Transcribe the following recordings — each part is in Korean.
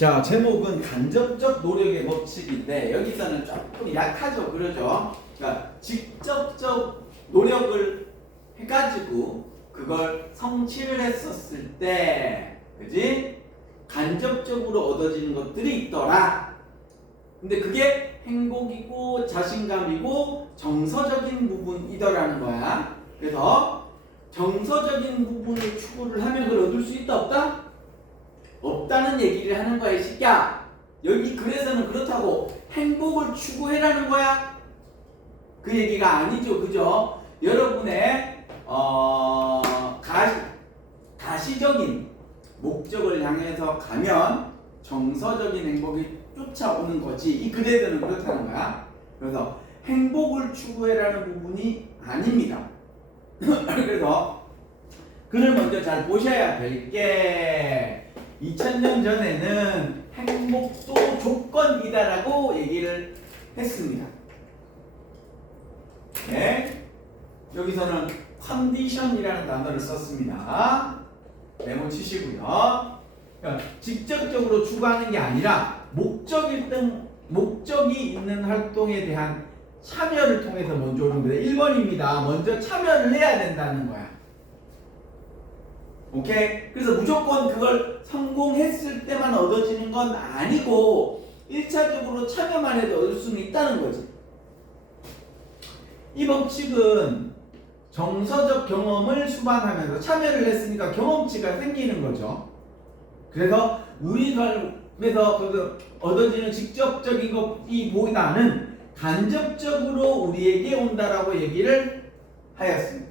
자, 제목은 간접적 노력의 법칙인데 여기서는 조금 약하죠, 그러죠? 그러니까 직접적 노력을 해가지고 그걸 성취를 했었을 때, 그지? 간접적으로 얻어지는 것들이 있더라. 근데 그게 행복이고 자신감이고 정서적인 부분이더라는 거야. 그래서 정서적인 부분을 추구를 하면 그걸 얻을 수 있다, 없다? 없다는 얘기를 하는 거야, 이 새끼야. 여기 글에서는 그렇다고 행복을 추구해라는 거야? 그 얘기가 아니죠, 그죠? 여러분의 가시적인 목적을 향해서 가면 정서적인 행복이 쫓아오는 거지. 이 글에서는 그렇다는 거야. 그래서 행복을 추구해라는 부분이 아닙니다. 그래서 글을 먼저 잘 보셔야 될 게 2000년 전에는 행복도 조건이다라고 얘기를 했습니다. 네. 여기서는 컨디션이라는 단어를 썼습니다. 메모 치시고요. 그러니까 직접적으로 추구하는 게 아니라 목적이 있는 활동에 대한 참여를 통해서 먼저 오는 거예요. 1번입니다. 먼저 참여를 해야 된다는 거야. 오케이? 그래서 무조건 그걸 성공했을 때만 얻어지는 건 아니고 1차적으로 참여만 해도 얻을 수는 있다는 거지. 이 법칙은 정서적 경험을 수반하면서 참여를 했으니까 경험치가 생기는 거죠. 그래서 우리 삶에서 얻어지는 직접적인 것이 보다는 간접적으로 우리에게 온다라고 얘기를 하였습니다.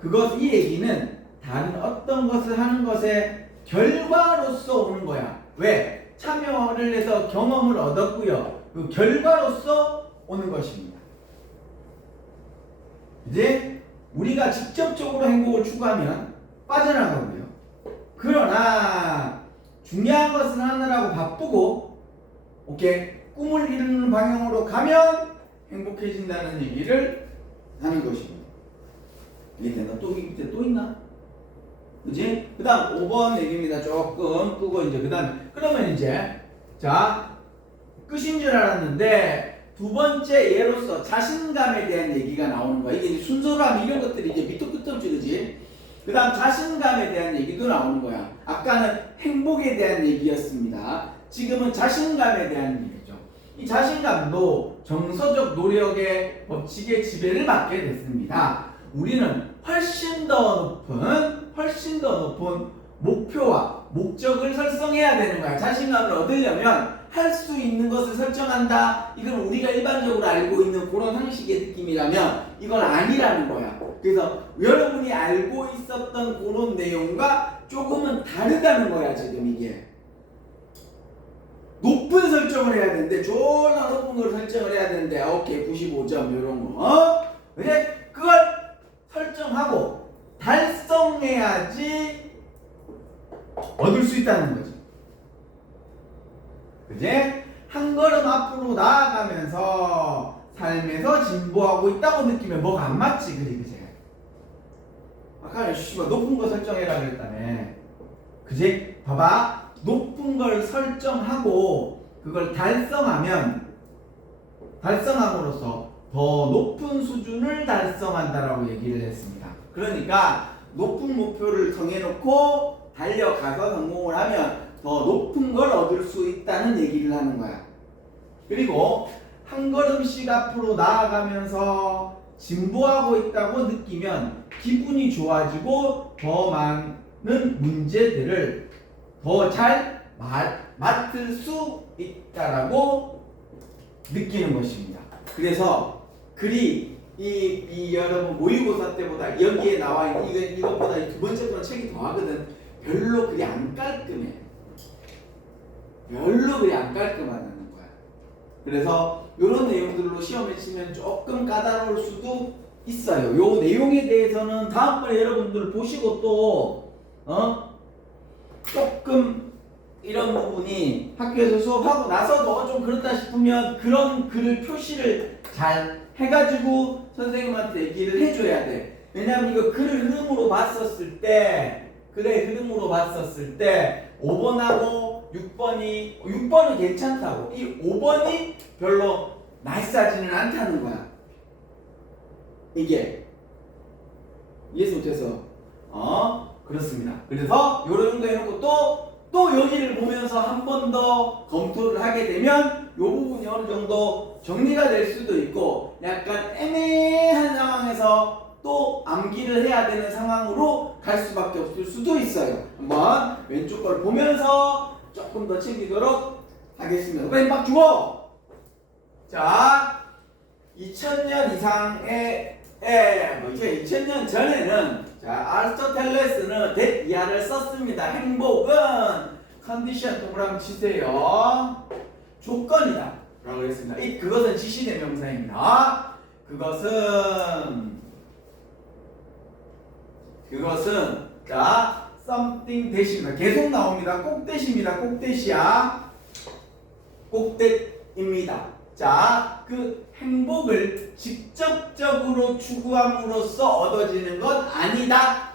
그래서 이 얘기는 다른 어떤 것을 하는 것의 결과로서 오는 거야. 왜? 참여를 해서 경험을 얻었고요. 그 결과로서 오는 것입니다. 이제 우리가 직접적으로 행복을 추구하면 빠져나가고요. 그러나 중요한 것을 하느라고 바쁘고, 오케이, 꿈을 이루는 방향으로 가면 행복해진다는 얘기를 하는 것입니다. 이해되나? 또 밑에 또 있나? 그지? 그 다음 5번 얘기입니다. 조금 끄고 이제 그러면 이제 자 끝인 줄 알았는데 두 번째 예로서 자신감에 대한 얘기가 나오는 거야. 이게 이제 순서감 이런 것들이 이제 밑도 끝도 없지, 그지? 그 다음 자신감에 대한 얘기도 나오는 거야. 아까는 행복에 대한 얘기였습니다. 지금은 자신감에 대한 얘기죠. 이 자신감도 정서적 노력의 법칙의 지배를 받게 됐습니다. 우리는 훨씬 더 높은 목표와 목적을 설정해야 되는 거야. 자신감을 얻으려면 할 수 있는 것을 설정한다. 이건 우리가 일반적으로 알고 있는 그런 형식의 느낌이라면 이건 아니라는 거야. 그래서 여러분이 알고 있었던 그런 내용과 조금은 다르다는 거야, 지금 이게. 높은 설정을 해야 되는데, 졸라 높은 걸 설정을 해야 되는데, 오케이, 95점, 이런 거. 근데 그걸 설정하고 달성해야지 얻을 수 있다는 거지. 그지? 한 걸음 앞으로 나아가면서 삶에서 진보하고 있다고 느끼면 뭐가 안 맞지, 그지? 아까 씨발 높은 거 설정해라 그랬다며. 그지? 봐봐, 높은 걸 설정하고 그걸 달성함으로써 더 높은 수준을 달성한다라고 얘기를 했습니다. 그러니까 높은 목표를 정해놓고 달려가서 성공을 하면 더 높은 걸 얻을 수 있다는 얘기를 하는 거야. 그리고 한 걸음씩 앞으로 나아가면서 진보하고 있다고 느끼면 기분이 좋아지고 더 많은 문제들을 더 잘 맡을 수 있다라고 느끼는 것입니다. 그래서 글이 이 여러분 모의고사 때보다 여기에 나와 있는 이것보다 두 번째 거는 책이 더하거든. 별로 글이 안 깔끔해. 깔끔하다는 거야. 그래서 이런 내용들로 시험에 치면 조금 까다로울 수도 있어요. 요 내용에 대해서는 다음번에 여러분들 보시고 또 조금 이런 부분이 학교에서 수업하고 나서도 좀 그렇다 싶으면 그런 글을 표시를 잘 해가지고 선생님한테 얘기를 해줘야 돼. 왜냐하면 이거 글의 흐름으로 봤었을 때 5번하고 6번은 괜찮다고. 이 5번이 별로 나이스하지는 않다는 거야. 이게 이해서 못해서 그렇습니다. 그래서 요런 정도 해놓고 또 여기를 보면서 한 번 더 검토를 하게 되면 요 부분이 어느 정도 정리가 될 수도 있고 약간 애매한 상황에서 또 암기를 해야 되는 상황으로 갈 수밖에 없을 수도 있어요. 한번 왼쪽 걸 보면서 조금 더 챙기도록 하겠습니다. 왼박 주어. 자, 2000년 이상의 이제 2000년 전에는 아리스토텔레스는 that 이하를 썼습니다. 행복은 컨디션 동그라미 치세요. 조건이다 라고 했습니다. 그것은 지시대명사입니다. 그것은 자 something 대시입니다. 계속 나옵니다. 꼭 대시입니다. 꼭 대시야. 꼭 대입니다. 자, 그 행복을 직접적으로 추구함으로써 얻어지는 건 아니다.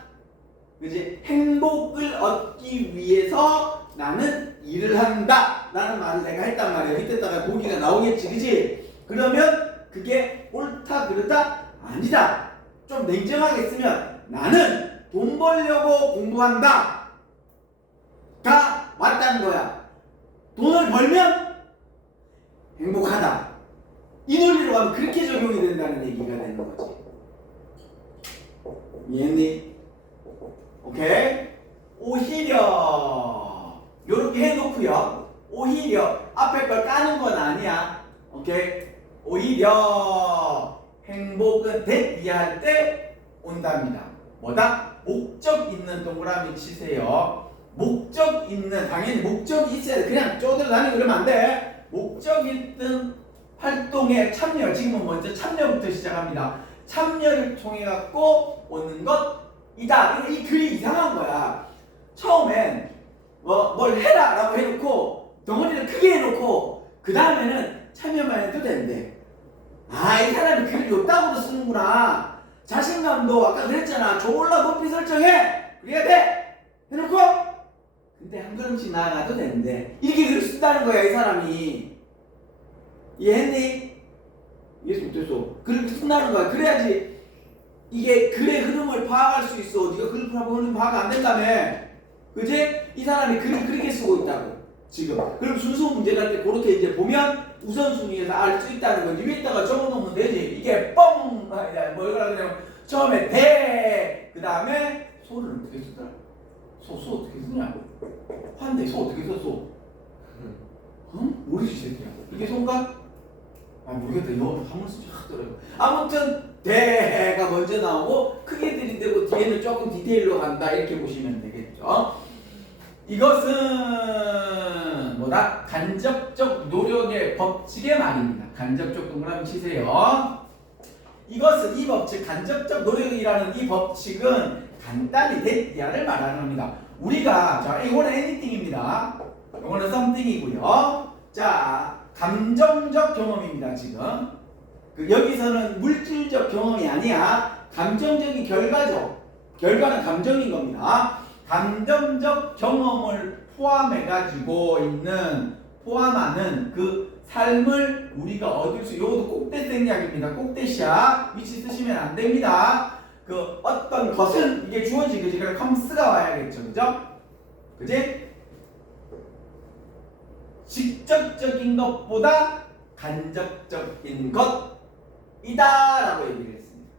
그지? 행복을 얻기 위해서 나는 일을 한다 라는 말을 내가 했단 말이야. 밑에다가 보기가 나오겠지. 그지? 그러면 그게 옳다 그르다 아니다. 좀 냉정하게 쓰면 나는 돈 벌려고 공부한다 가 맞다는 거야. 돈을 벌면 행복하다. 이 논리로 가면 그렇게 적용이 된다는 얘기가 되는 거지. 이해했니? 오케이? 오히려 요렇게 해놓고요. 오히려 앞에 걸 까는 건 아니야. 오케이? 오히려 행복은 대비할 때 온답니다. 뭐다? 목적 있는 동그라미 치세요. 목적 있는, 당연히 목적이 있어야 돼. 그냥 쪼들다니고 그러면 안 돼. 목적 있는 활동에 참여. 지금은 먼저 참여부터 시작합니다. 참여를 통해 갖고 오는 것이다. 이 글이 이상한 거야. 처음엔 뭘 해라 라고 해놓고 덩어리를 크게 해놓고 그 다음에는 참여만 해도 된대. 이 사람이 글을 요따구로 쓰는구나. 자신감도 아까 그랬잖아. 졸라 높이 설정해. 그래야 돼. 해놓고 근데 한 걸음씩 나아가도 되는데 이렇게 글을 쓴다는 거야 이 사람이. 이해했니? 이해했으면 됐어. 글을 쓴다는 거야. 그래야지 이게 글의 흐름을 파악할 수 있어. 네가 글을 보는 파악 안 된다며. 그지? 이 사람이 글을 그렇게 쓰고 있다고 지금. 그럼 순수 문제 갈 때 그렇게 이제 보면 우선순위에서 알 수 있다는 거지. 위에다가 적어놓으면 되지. 이게 뻥! 뭐라 그러냐면 처음에 대! 그 다음에 소를 어떻게 쓰더라? 소 어떻게 쓰냐고. 환대 소 어떻게 써? 소? 모르지 새끼야. 이게 소인가? 모르겠다. 영어로 한번 쓰지 하더라고. 아무튼 대가 먼저 나오고 크게 들이대고 뒤에는 조금 디테일로 간다. 이렇게 보시면 되겠죠. 이것은 뭐다? 간접적 노력의 법칙의 말입니다. 간접적 동그라미 치세요. 이것은 이 법칙, 간접적 노력이라는 이 법칙은 간단히 대야를 말하는 겁니다. 우리가 자 이거는 anything입니다. 이거는 something이고요. 자 감정적 경험입니다. 지금 여기서는 물질적 경험이 아니야. 감정적인 결과죠. 결과는 감정인 겁니다. 감정적 경험을 포함하는 그 삶을 우리가 얻을 수, 이것도 꼭대 생략입니다. 꼭대시야. 위치 쓰시면 안 됩니다. 그 어떤 것은 이게 주어지, 그지? 그래, come스가 와야겠죠. 그죠? 그지? 직접적인 것보다 간접적인 것이다 라고 얘기를 했습니다.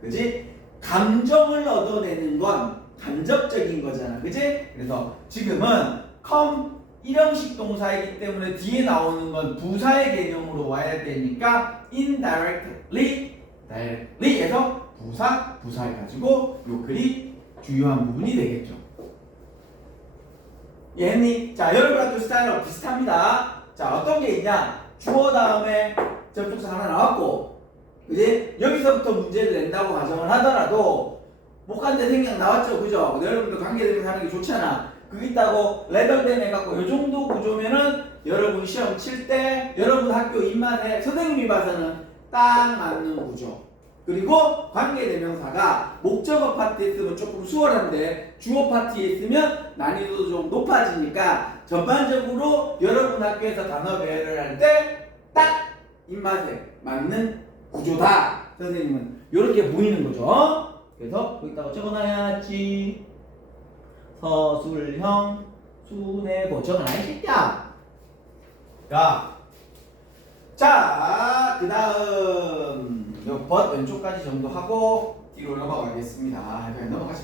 그지? 감정을 얻어내는 건 간접적인 거잖아. 그지? 그래서 지금은 come 일형식 동사이기 때문에 뒤에 나오는 건 부사의 개념으로 와야 되니까 indirectly, directly 해서 부사 해가지고 요 글이 주요한 부분이 되겠죠. 이해했니? 자, 여러분하고 스타일하고 비슷합니다. 자, 어떤 게 있냐? 주어 다음에 접속사 하나 나왔고, 그지? 여기서부터 문제를 낸다고 가정을 하더라도 목한대 생략 나왔죠, 그죠? 여러분도 관계대명사 하는 게 좋잖아. 그게 있다고 레벨댐 해갖고 요 정도 구조면은 여러분 시험 칠 때 여러분 학교 입맛에 선생님이 봐서는 딱 맞는 구조. 그리고 관계대명사가 목적어 파트에 있으면 조금 수월한데 주어 파트에 있으면 난이도도 좀 높아지니까 전반적으로 여러분 학교에서 단어 배열을 할 때 딱 입맛에 맞는 구조다. 선생님은 이렇게 보이는 거죠. 그래서 여기다가 적어놔야지. 서술형 순회고 적어놔야 새끼야. 자, 그 다음 옆벗 왼쪽까지 정도 하고 뒤로 넘어가겠습니다. 그냥 넘어가죠.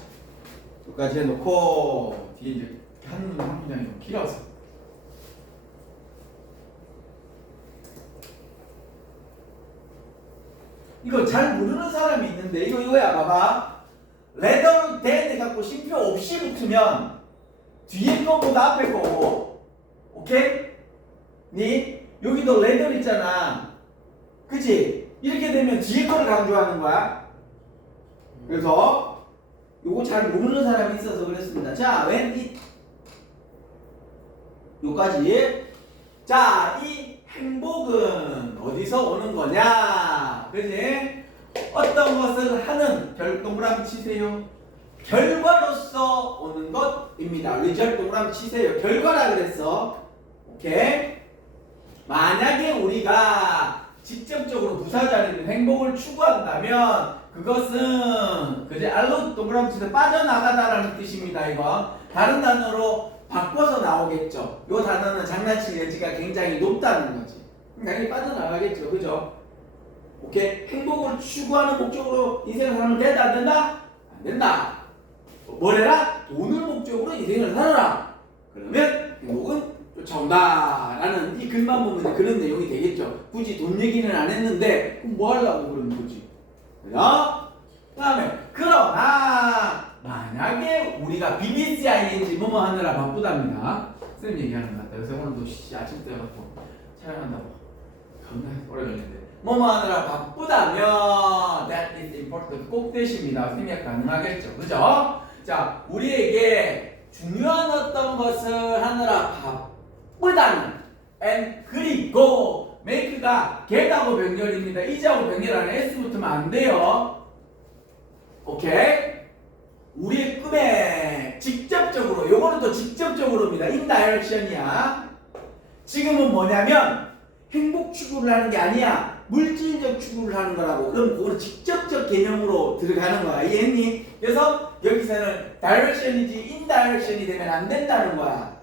여기까지 해놓고 뒤에 이제 한 문장이 좀 길어서 이거 잘 모르는 사람이 있는데 이거야. 봐봐. 레더로 대대 갖고 쉼표 없이 붙으면 뒤에 거보다 앞에 거고, 오케이? 니 여기도 레더 있잖아, 그치? 이렇게 되면 뒤에 거를 강조하는 거야. 그래서 요거 잘 모르는 사람이 있어서 그랬습니다. 자, 요까지. 자, 이 행복은 어디서 오는 거냐? 그지? 어떤 것을 하는, 동그라미 치세요. 결과로서 오는 것입니다. 리절 동그라미 치세요. 결과라 그랬어. 오케이? 만약에 우리가 직접적으로 부사자리는 행복을 추구한다면 그것은 그제 알로 동그라미 치세요. 빠져나가다라는 뜻입니다. 이거 다른 단어로 바꿔서 나오겠죠. 이 단어는 장난칠 여지가 굉장히 높다는 거지. 당연히 빠져나가겠죠. 그죠? 오케이? 행복을 추구하는 목적으로 인생을 살면 된다? 안 된다? 안 된다. 뭐래라? 돈을 목적으로 인생을 살아라. 그러면 행복은 쫓아온다 라는 이 글만 보면 그런 내용이 되겠죠. 굳이 돈 얘기는 안 했는데 그럼 뭐 하려고 그러는 거지? 그죠? 그 다음에 그러나 만약에 우리가 BBC, ING 뭐뭐 하느라 바쁘답니다. 쌤 얘기하는 것 같다. 요새 오늘도 아침부터 해갖고 촬영한다고 겁나 오래 걸리는데 뭐뭐 하느라 바쁘다면 that is important 꼭 대십니다. 생략 가능하겠죠. 그죠? 자, 우리에게 중요한 어떤 것을 하느라 바쁘다는 and 그리고 make가 get하고 병렬입니다. is하고 병렬 안에 s 붙으면 안 돼요. 오케이? 우리의 꿈에 직접적으로, 요거는 또 직접적으로입니다. 인다이렉션이야. 지금은 뭐냐면 행복 추구를 하는 게 아니야. 물질적 추구를 하는 거라고. 그럼 그거는 직접적 개념으로 들어가는 거야. 이해했니? 그래서 여기서는 다이렉션이지 인다이렉션이 되면 안 된다는 거야.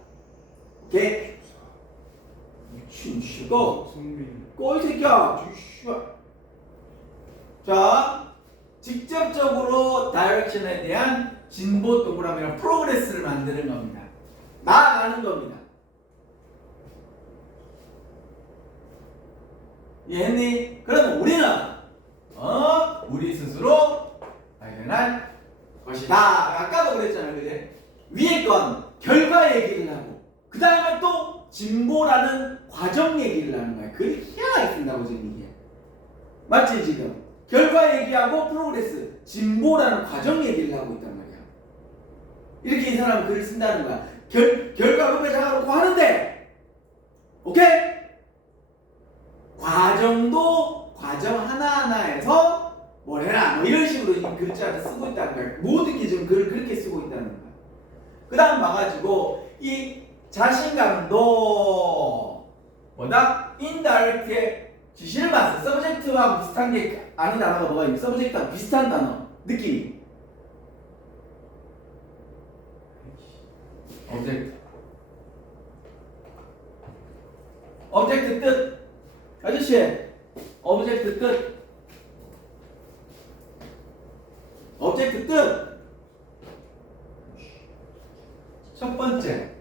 오케이? 미친 씨가 꼬이 새끼야. 자, 직접적으로 다이렉션에 대한 진보 동그라미랑 프로그레스를 만드는 겁니다. 나아가는 겁니다. 이해했니? 그러면 우리는 우리 스스로 발견할 것이다. 아까도 그랬잖아, 그제? 위에 건 결과 얘기를 하고 그 다음에 또 진보라는 과정 얘기를 하는 거야. 그게 희한하게 쓴다고 지금 이게. 맞지 지금? 결과 얘기하고 프로그레스, 진보라는 과정 얘기를 하고 있단 말이야. 이렇게 이 사람은 글을 쓴다는 거야. 결과 급에 잡아놓고 하는데, 오케이? 과정도 과정 하나하나에서 뭘 해라 뭐 이런 식으로 이 글자를 쓰고 있다는 거야. 모든 게 지금 글을 그렇게 쓰고 있다는 거야. 그 다음 봐가지고 이 자신감도 뭐다? 인다이렉트의 지시를 받았어. 서브젝트와 비슷한 게 아는 단어가 뭐가 있니? 서브젝트와 비슷한 단어 느낌이 오브젝트 뜻. 아저씨 오브젝트 뜻. 오브젝트 뜻. 첫 번째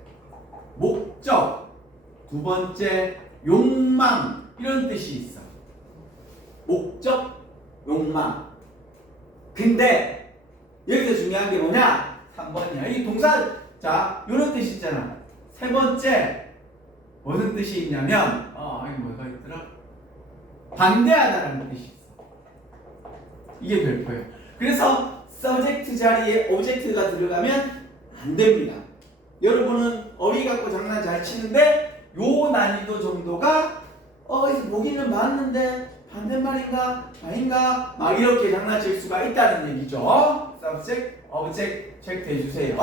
목적, 두 번째 욕망 이런 뜻이 있어. 목적, 욕망. 근데 여기서 중요한 게 뭐냐? 3번이야. 이 동사, 자, 이런 뜻이 있잖아. 세 번째 무슨 뜻이 있냐면 이게 뭐가 있더라? 반대하다라는 뜻이 있어. 이게 별표예요. 그래서 subject 자리에 object가 들어가면 안 됩니다. 여러분은 어리 갖고 장난 잘 치는데 요 난이도 정도가 보기는 봤는데 반대말인가 아닌가 막 이렇게 장난칠 수가 있다는 얘기죠. subject, object 체크해 주세요.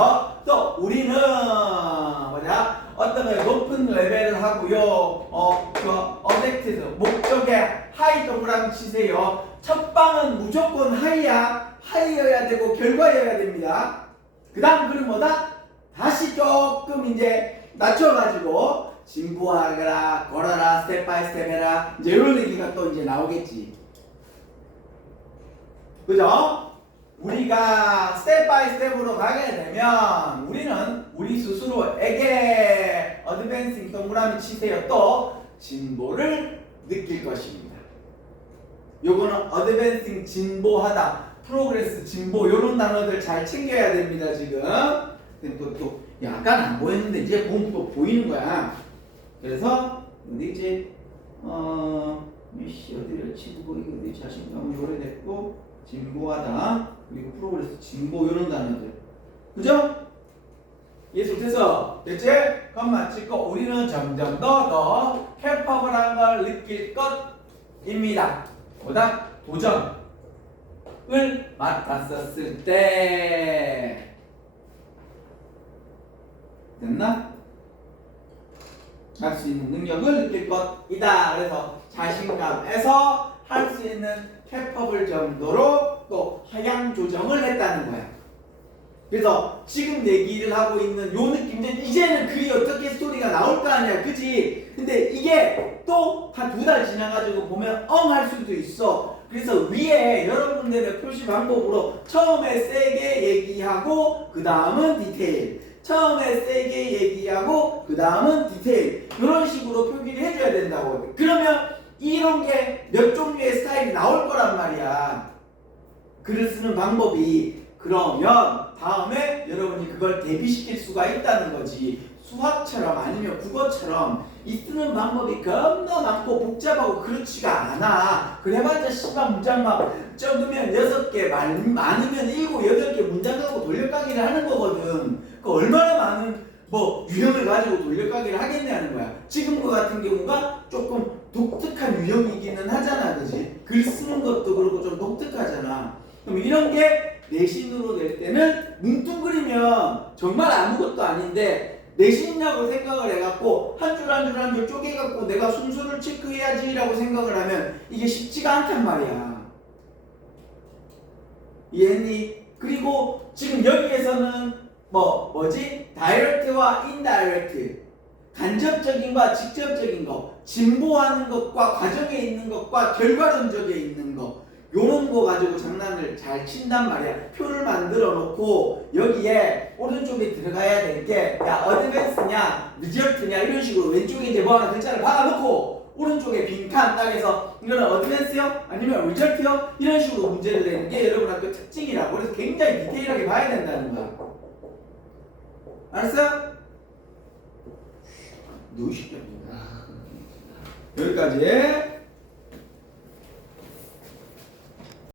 또 우리는 뭐냐 어떤 거 높은 레벨을 하고요. 그 object에서 목적에 하이 동그라미 치세요. 첫 방은 무조건 하이여야 되고 결과여야 됩니다. 그 다음 글은 뭐다? 다시 조금 이제 낮춰가지고 진보하라, 걸어라, 스텝 바이 스텝 해라 이제 이런 얘기가 또 이제 나오겠지. 그죠? 우리가 스텝 바이 스텝으로 가게 되면 우리는 우리 스스로에게 어드밴싱 동그라미 치세요. 또 진보를 느낄 것입니다. 요거는 어드밴싱 진보하다, 프로그레스 진보 요런 단어들 잘 챙겨야 됩니다. 지금 또 약간 안 보였는데 이제 보면 또 보이는 거야. 그래서 이제 어디를 치고 이거 내 자신감이 오래됐고 진보하다 그리고 프로그레스 진보 이런 단어들 그죠? 이해서 못해서 됐지? 그것만 찍고 우리는 점점 더 캐퍼블한 걸 느낄 것입니다. 보다 도전을 맡았었을 때 됐나? 할 수 있는 능력을 느낄 것이다. 그래서 자신감에서 할 수 있는 캐퍼블 정도로 또 하향 조정을 했다는 거야. 그래서 지금 얘기를 하고 있는 요 느낌 이제는 글이 어떻게 스토리가 나올 거 아니야, 그지? 근데 이게 또 한 2달 지나가지고 보면 할 수도 있어. 그래서 위에 여러분들의 표시 방법으로 처음에 세게 얘기하고 그 다음은 디테일, 처음에 세게 얘기하고 그 다음은 디테일 이런 식으로 표기를 해줘야 된다고. 그러면 이런 게 몇 종류의 스타일이 나올 거란 말이야, 글을 쓰는 방법이. 그러면 다음에 여러분이 그걸 대비시킬 수가 있다는 거지. 수학처럼 아니면 국어처럼 이 쓰는 방법이 겁나 많고 복잡하고 그렇지가 않아. 그래봤자 씨발 문장 막 적으면 6개, 많으면 7, 8개 문장 갖고 돌려가기를 하는 거거든. 그 얼마나 많은 유형을 가지고 돌려가기를 하겠냐는 거야. 지금 거 같은 경우가 조금 독특한 유형이기는 하잖아, 그지? 글 쓰는 것도 그렇고 좀 독특하잖아. 그럼 이런 게 내신으로 낼 때는 뭉뚱그리면 정말 아무것도 아닌데 내신이라고 생각을 해갖고 한 줄 한 줄 한 줄 쪼개갖고 내가 순서를 체크해야지라고 생각을 하면 이게 쉽지가 않단 말이야. 이해했니? 그리고 지금 여기에서는 뭐지? 다이렉트와 인다이렉트, 간접적인 것과 직접적인 것, 진보하는 것과 과정에 있는 것과 결과론적에 있는 것 요런 거 가지고 장난을 잘 친단 말이야. 표를 만들어 놓고 여기에 오른쪽에 들어가야 될 게 야 어드밴스냐 리저트냐 이런 식으로 왼쪽에 이제 뭐 하나 글자를 박아놓고 오른쪽에 빈칸 딱해서 이거는 어드밴스요? 아니면 리저트요? 이런 식으로 문제를 내는 게 여러분 학교 특징이라고. 그래서 굉장히 디테일하게 봐야 된다는 거야. 알았어? 너무 쉽게 여기까지.